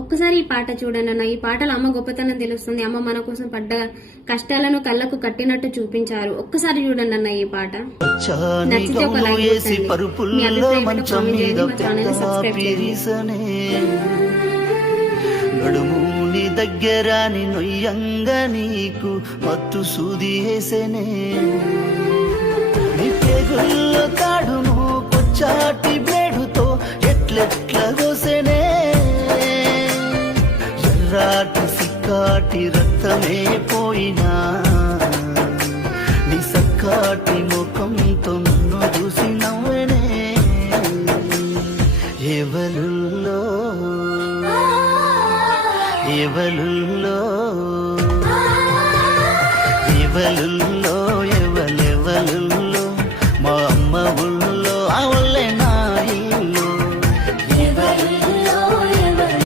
ఒక్కసారి ఈ పాట చూడండి అన్న. ఈ పాటలో అమ్మ గొప్పతనం తెలుస్తుంది. అమ్మ మన కోసం పడ్డ కష్టాలను కళ్ళకు కట్టినట్టు చూపించారు. ఒక్కసారి చూడండి అన్న ఈ పాట. నచ్చితే ఒక లైక్ కొట్టండి. మీ అభిప్రాయం ఏంటో కామెంట్ చేయండి. మా ఛానల్ సబ్స్క్రైబ్ చేయండి. నడుముని దగ్గర నొయ్యంగా నీకు మత్తు సూది వేసేనే, నీ పేగుల్లో తాడును కొచ్చాటి బ్లేడుతో ఎట్లెట్ల కోసేనే, ఎర్రాటి సిక్కాటి రక్తమే పోయినా నీ సక్కాటి ముఖంతో నన్ను చూసి నవ్వనే. ఎవలుల్లో ఎవలుల్లో ఎవలుల్లో